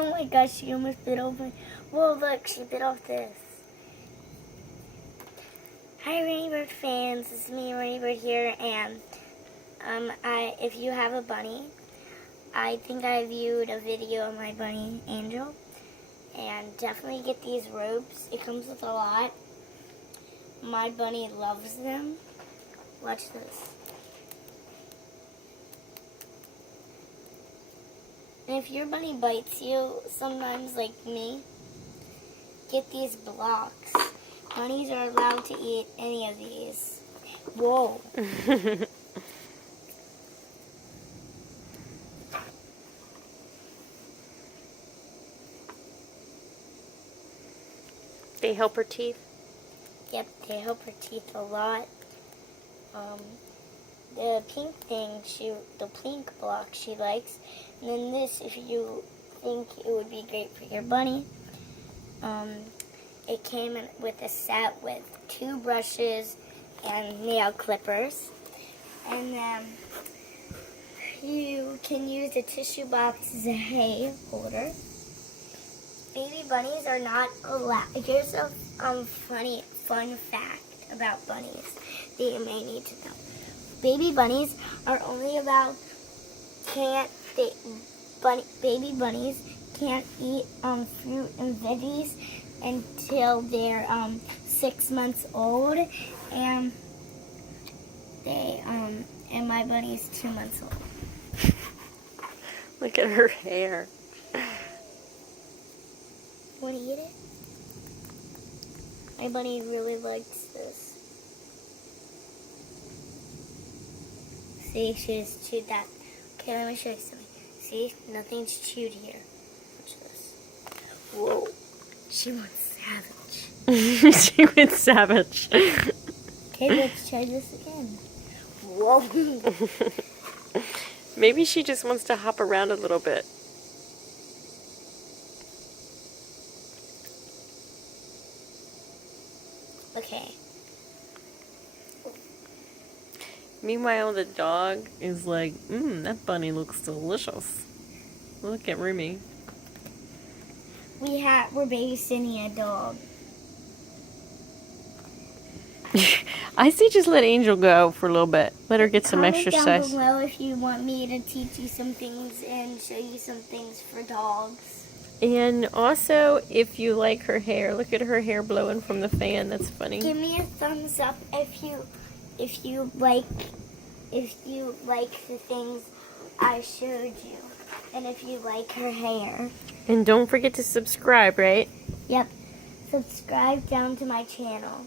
Oh my gosh, she almost bit off my... Whoa, look, she bit off this. Hi, Wrenie Bird fans. This is me, Wrenie Bird here, and if you have a bunny, I think I viewed a video of my bunny, Angel, and definitely get these ropes. It comes with a lot. My bunny loves them. Watch this. And if your bunny bites you, sometimes like me, get these blocks. Bunnies are allowed to eat any of these. Whoa. They help her teeth? Yep, they help her teeth a lot. The pink thing, the pink block she likes. And then this, if you think it would be great for your bunny, it came in with a set with 2 brushes and nail clippers. And then you can use a tissue box as a hay holder. Baby bunnies are not allowed. Here's a fun fact about bunnies that you may need to know. Baby bunnies are only allowed, baby bunnies can't eat fruit and veggies until they're 6 months old, and and my bunny's 2 months old. Look at her hair. Want to eat it? My bunny really likes this. See, she's chewed that. Okay, let me show you something. See, nothing's chewed here. Watch this. Whoa. She went savage. She went savage. Okay, let's try this again. Whoa. Maybe she just wants to hop around a little bit. Okay. Meanwhile, the dog is like, that bunny looks delicious. Look at Rumi. We're babysitting a dog. I say just let Angel go for a little bit. Let her get some Comment exercise. down below if you want me to teach you some things and show you some things for dogs. And also, if you like her hair, look at her hair blowing from the fan. That's funny. Give me a thumbs up if you like the things I showed you, and if you like her hair. And don't forget to subscribe, right? Yep. Subscribe down to my channel.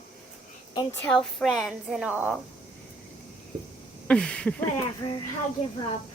And tell friends and all. Whatever. I give up.